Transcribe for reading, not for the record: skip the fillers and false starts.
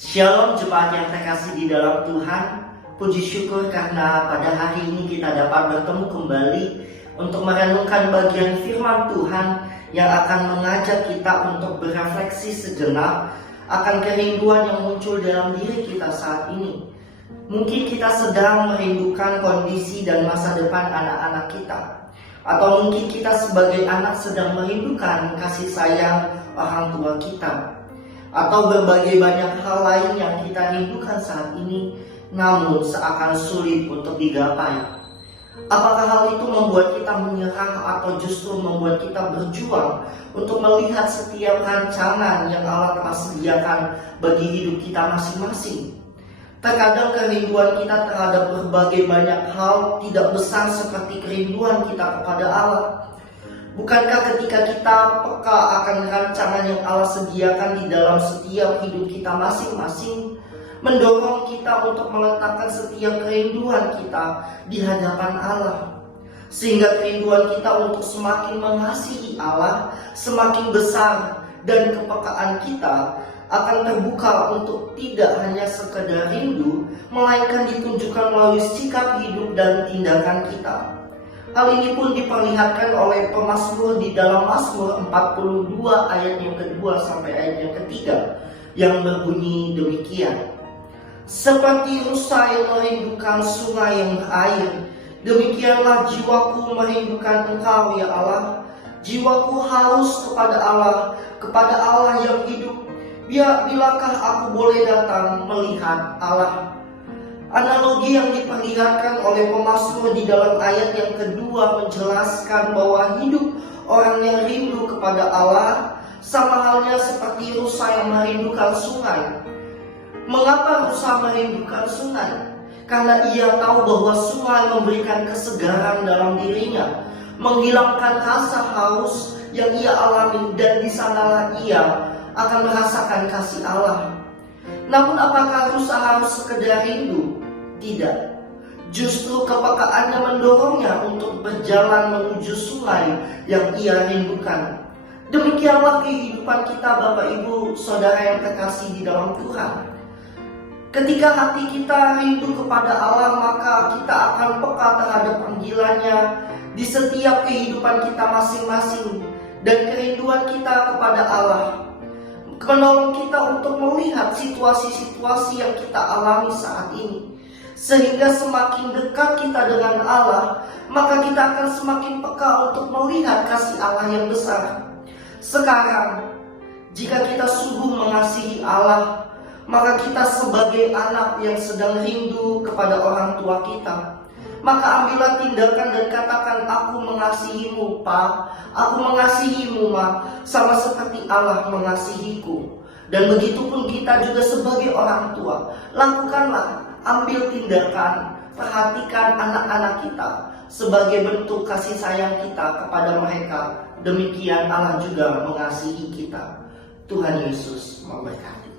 Shalom jemaat yang terkasih di dalam Tuhan. Puji syukur karena pada hari ini kita dapat bertemu kembali untuk merenungkan bagian firman Tuhan yang akan mengajak kita untuk berefleksi sejenak akan kerinduan yang muncul dalam diri kita saat ini. Mungkin kita sedang merindukan kondisi dan masa depan anak-anak kita, atau mungkin kita sebagai anak sedang merindukan kasih sayang orang tua kita, atau berbagai banyak hal lain yang kita rindukan saat ini, namun seakan sulit untuk digapai. Apakah hal itu membuat kita menyerah atau justru membuat kita berjuang untuk melihat setiap rancangan yang Allah telah sediakan bagi hidup kita masing-masing? Terkadang kerinduan kita terhadap berbagai banyak hal tidak besar seperti kerinduan kita kepada Allah. Bukankah ketika kita peka akan rancangan yang Allah sediakan di dalam setiap hidup kita masing-masing, mendorong kita untuk meletakkan setiap kerinduan kita di hadapan Allah, sehingga kerinduan kita untuk semakin mengasihi Allah semakin besar, dan kepekaan kita akan terbuka untuk tidak hanya sekedar rindu, melainkan ditunjukkan melalui sikap hidup dan tindakan kita. Hal ini pun diperlihatkan oleh pemazmur di dalam Mazmur 42 ayat yang kedua sampai ayat yang ketiga, yang berbunyi demikian: seperti rusa yang merindukan sungai yang berair, demikianlah jiwaku merindukan Engkau ya Allah. Jiwaku haus kepada Allah yang hidup. Bilakah aku boleh datang melihat Allah? Analogi yang diperlihatkan oleh pemazmur di dalam ayat yang kedua menjelaskan bahwa hidup orang yang rindu kepada Allah sama halnya seperti rusa yang merindukan sungai. Mengapa rusa merindukan sungai? Karena ia tahu bahwa sungai memberikan kesegaran dalam dirinya, menghilangkan rasa haus yang ia alami, dan di sanalah ia akan merasakan kasih Allah. Namun apakah rusa harus sekedar rindu? Tidak. Justru kepekaannya mendorongnya untuk berjalan menuju sungai yang ia rindukan. Demikianlah kehidupan kita, Bapak Ibu Saudara yang terkasih di dalam Tuhan. Ketika hati kita rindu kepada Allah, maka kita akan peka terhadap panggilannya di setiap kehidupan kita masing-masing, dan kerinduan kita kepada Allah menolong kita untuk melihat situasi-situasi yang kita alami saat ini, sehingga semakin dekat kita dengan Allah, maka kita akan semakin peka untuk melihat kasih Allah yang besar. Sekarang, jika kita sungguh mengasihi Allah, maka kita sebagai anak yang sedang rindu kepada orang tua kita, maka ambillah tindakan dan katakan, aku mengasihimu Pa, aku mengasihimu Ma, sama seperti Allah mengasihiku. Dan begitu pun kita juga sebagai orang tua, lakukanlah, ambil tindakan, perhatikan anak-anak kita sebagai bentuk kasih sayang kita kepada mereka. Demikian Allah juga mengasihi kita. Tuhan Yesus memberkati.